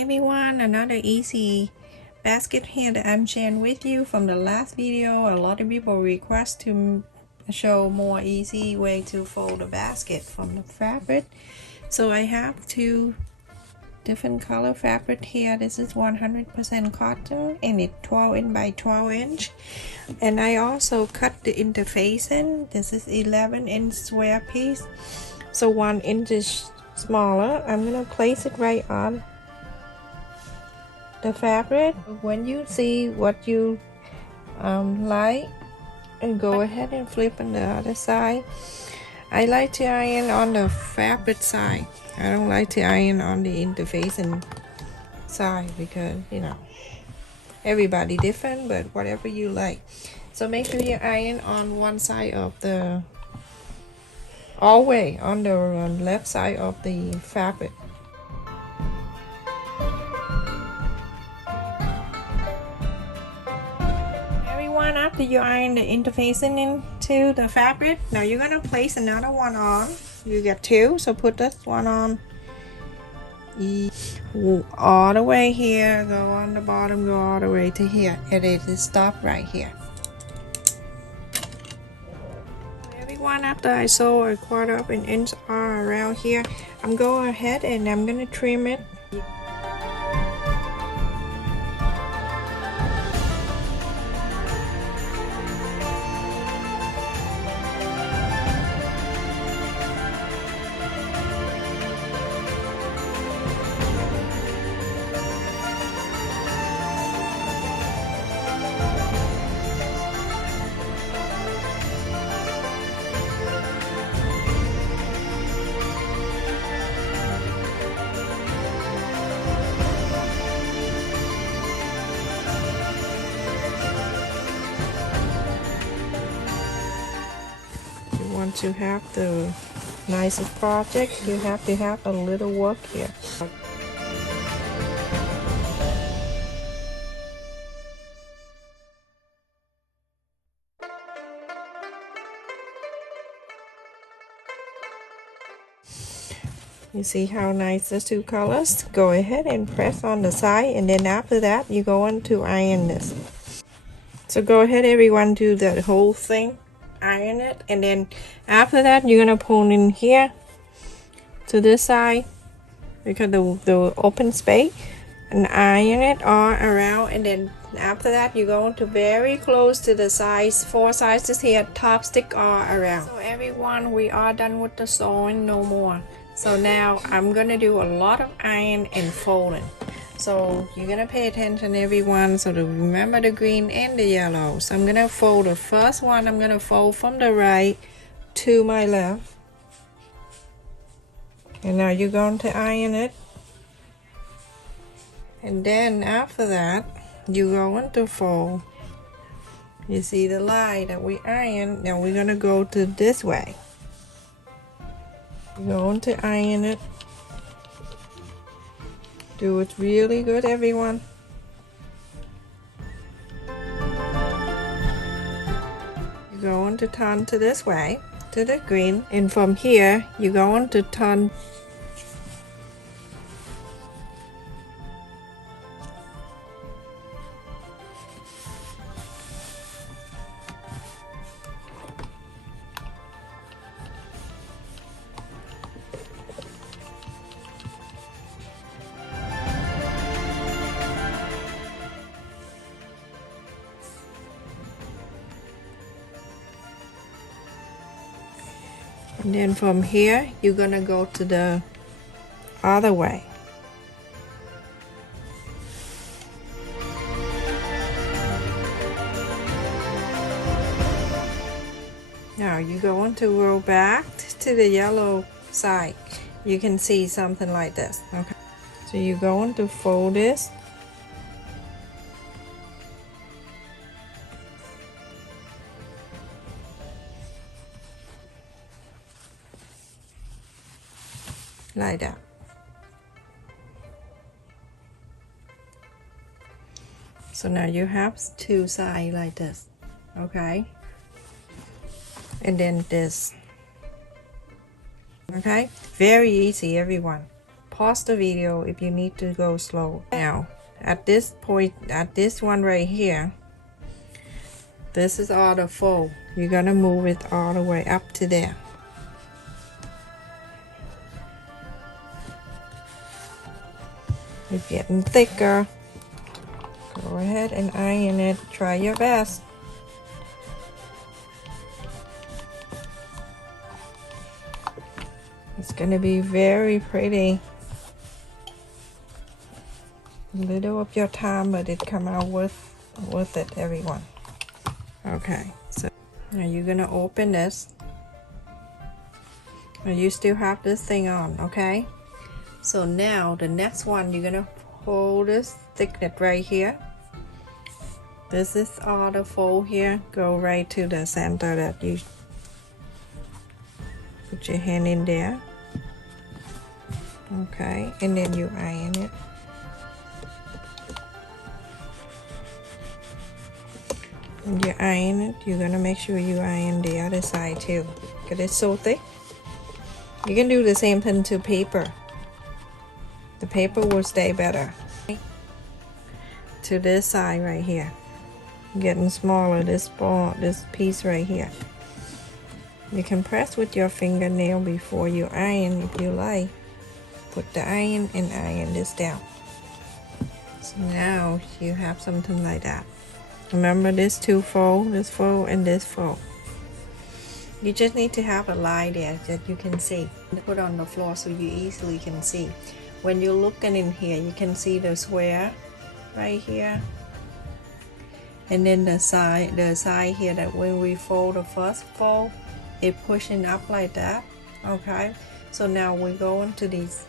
Hey everyone, another easy basket here that I'm sharing with you from the last video. A lot of people request to show more easy way to fold a basket from the fabric. So I have two different color fabric here. This is 100% cotton and it's 12 inch by 12 inch. And I also cut the interfacing. This is 11 inch square piece. So 1 inch is smaller. I'm gonna place it right on the fabric. When you see what you like, and go ahead and flip on the other side. I like to iron on the fabric side. I don't like to iron on the interfacing side because, you know, everybody different, but whatever you like. So make sure you iron on one side of the, always on the left side of the fabric. After you iron the interfacing into the fabric, now you're gonna place another one on. You get two, so put this one on all the way here, go on the bottom, go all the way to here, and it is stop right here. Everyone, after I sew a 1/4 of an inch around here, I'm going ahead and I'm gonna trim it. Want to have the nicest project, you have to have a little work here. You see how nice the two colors? Go ahead and press on the side, and then after that you go on to iron this. So go ahead everyone, do the whole thing, iron it, and then after that you're gonna pull in here to this side because the open space, and iron it all around, and then after that you go to very close to the size, 4 sizes here, top stick all around. So everyone, we are done with the sewing, no more. So now I'm gonna do a lot of iron and folding. So you're gonna pay attention everyone, so to remember the green and the yellow. So I'm gonna fold the first one, I'm gonna fold from the right to my left, and now you're going to iron it, and then after that you're going to fold. You see the line that we iron. Now we're gonna go to this way, you're going to iron it. Do it really good everyone. You're going to turn to this way, to the green, and from here you're going to turn and then from here you're gonna go to the other way. Now you're going to roll back to the yellow side. You can see something like this. Okay, so you're going to fold this like that. So now you have two sides like this, okay? And then this, okay? Very easy, everyone. pause the video if you need to go slow. Now at this point, at this one right here, this is all the fold. You're gonna move it all the way up to there. It's getting thicker. Go ahead and iron it. Try your best. It's gonna be very pretty. A little of your time, but it come out worth it, everyone. Okay, so now you're gonna open this. And you still have this thing on, okay? So now the next one, you're gonna hold this thickness right here. This is all the fold here. Go right to the center that you put your hand in there. Okay, and then you iron it. When you iron it, you're gonna make sure you iron the other side too, because it's so thick. You can do the same thing to paper. The paper will stay better. To this side right here, getting smaller. This piece right here. You can press with your fingernail before you iron if you like. Put the iron and iron this down. So now you have something like that. Remember this two fold, this fold, and this fold. You just need to have a line there that you can see. Put on the floor so you easily can see. When you're looking in here, you can see the square right here. And then the side here, that when we fold the first fold, it pushing up like that. Okay, so now we're going to these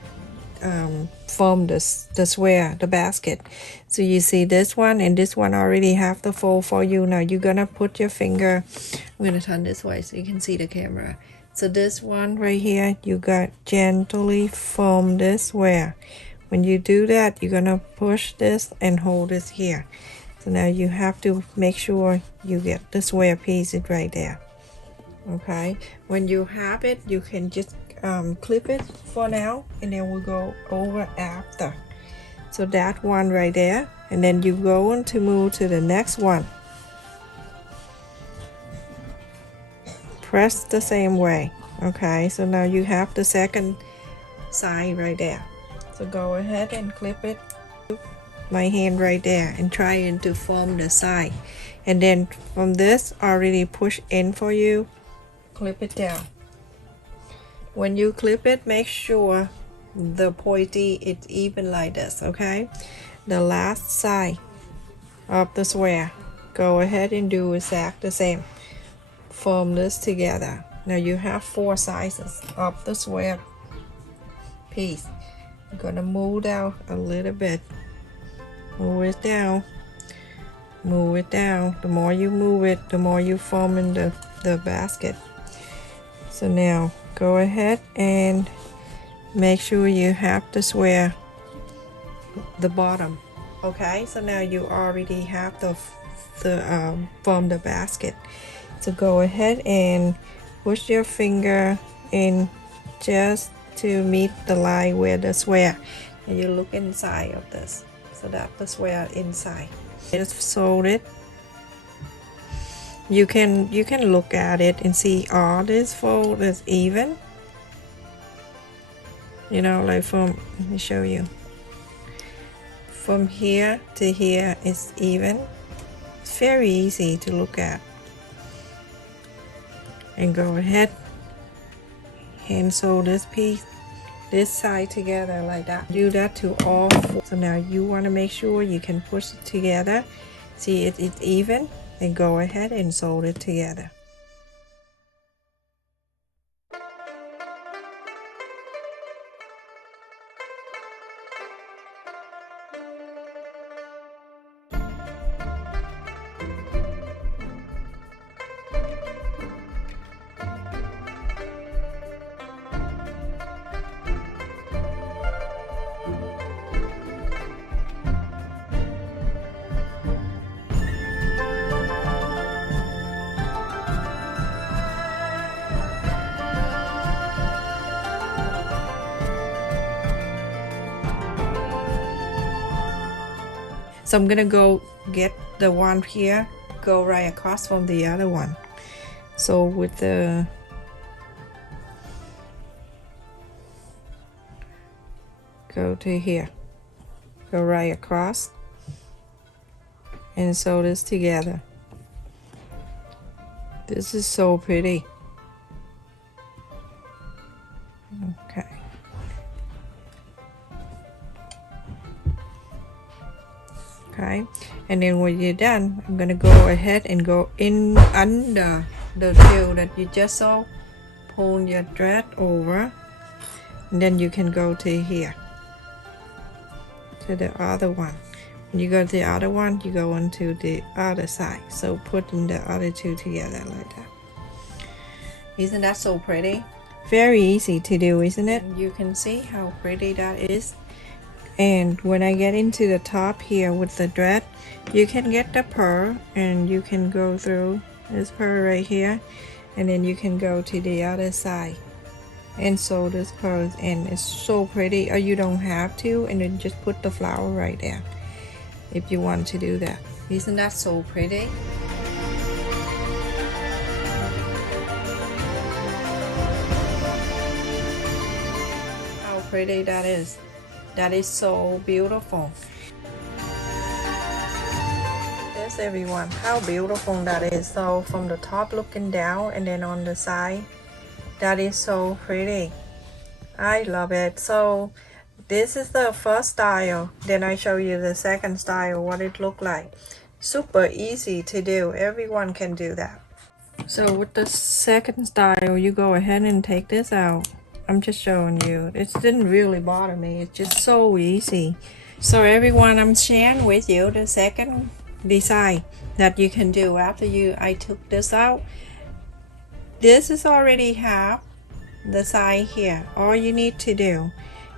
form the square, the basket. So you see this one and this one already have the fold for you. Now you're gonna put your finger, I'm gonna turn this way so you can see the camera. So this one right here, you got gently form this square. When you do that, you're gonna push this and hold this here. So now you have to make sure you get the square piece right there. Okay, when you have it, you can just clip it for now, and then we'll go over after. So that one right there, and then you go on to move to the next one. Press the same way. Okay, so now you have the second side right there. So go ahead and clip it. My hand right there and trying to form the side, and then from this already push in for you, clip it down. When you clip it, make sure the pointy is even like this. Okay, the last side of the square, go ahead and do exactly the same. Form this together. Now you have 4 sizes of the square piece. I'm gonna move down a little bit. Move it down. Move it down. The more you move it, the more you form in the basket. So now go ahead and make sure you have the square, the bottom. Okay, so now you already have the form the basket. So go ahead and push your finger in just to meet the line where the square, and you look inside of this, so that the square inside. Just fold it. You can look at it and see all this fold is even. You know, like from, let me show you. From here to here is even. It's very easy to look at. And go ahead and sew this piece, this side together like that. Do that to all 4. So now you want to make sure you can push it together. See it's even, and go ahead and sew it together. So I'm gonna go get the one here, go right across from the other one. So with the go to here, go right across and sew this together. This is so pretty. Okay. Okay, and then when you're done, I'm gonna go ahead and go in under the tail that you just saw, pull your thread over, and then you can go to here, to the other one. When you go to the other one, you go onto the other side. So putting the other two together like that. Isn't that so pretty? Very easy to do, isn't it? And you can see how pretty that is. And when I get into the top here with the thread, you can get the purl and you can go through this purl right here, and then you can go to the other side and sew this purl in. It's so pretty. Or you don't have to, and then just put the flower right there if you want to do that. Isn't that so pretty? How pretty that is. That is so beautiful. Yes, everyone, how beautiful that is. So from the top looking down and then on the side, that is so pretty. I love it. So this is the first style. Then I show you the second style, what it looked like. Super easy to do. Everyone can do that. So with the second style, you go ahead and take this out. I'm just showing you. It didn't really bother me. It's just so easy. So everyone, I'm sharing with you the second design that you can do after I took this out. This is already half the side here. All you need to do,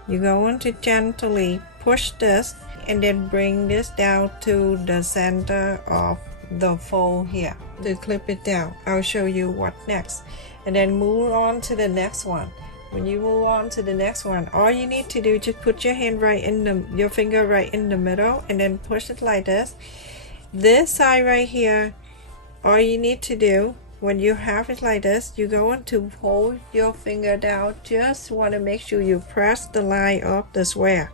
you go on to gently push this and then bring this down to the center of the fold here to clip it down. I'll show you what next, and then move on to the next one. When you move on to the next one, all you need to do, just put your hand right in your finger right in the middle and then push it like this. This side right here, all you need to do, when you have it like this, you go on to hold your finger down. Just want to make sure you press the line of the square.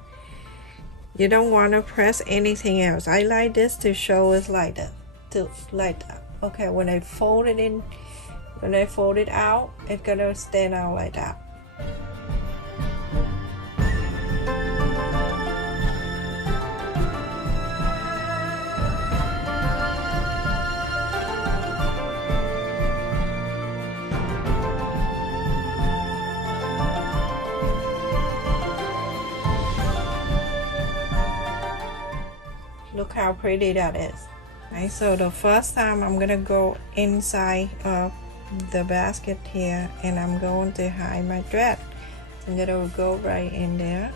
You don't want to press anything else. I like this to show it like that, like that. Okay, when I fold it in, when I fold it out, it's gonna stand out like that. Look how pretty that is. Okay, so the first time I'm gonna go inside of the basket here, and I'm going to hide my thread. So I'm gonna go right in there,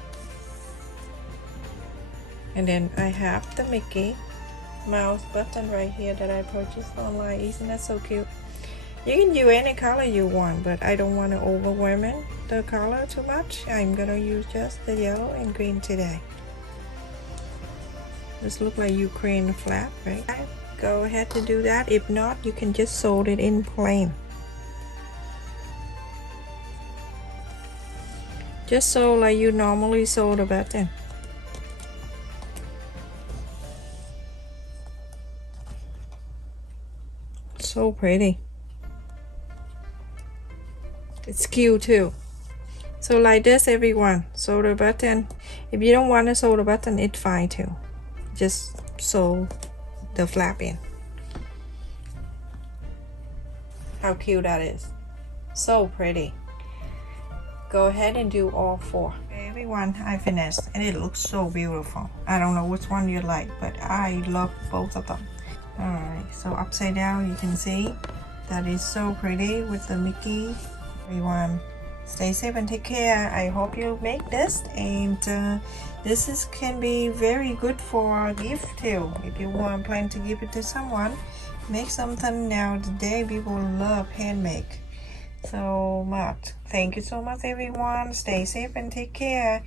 and then I have the Mickey Mouse button right here that I purchased online. Isn't that so cute? You can use any color you want, but I don't want to overwhelm the color too much. I'm gonna use just the yellow and green today. This look like Ukraine flag, right? Go ahead to do that. If not, you can just sew it in plain. Just sew like you normally sew the button. So pretty. It's cute too. So like this, everyone, sew the button. If you don't want to sew the button, it's fine too. Just sew the flap in. How cute that is. So pretty. Go ahead and do all four. Everyone, I finished and it looks so beautiful. I don't know which one you like, but I love both of them. Alright, so upside down you can see that is so pretty with the Mickey. Everyone, stay safe and take care. I hope you make this, and this can be very good for a gift too. If you plan to give it to someone, make something. Now today people love handmade so much. Thank you so much, everyone. Stay safe and take care.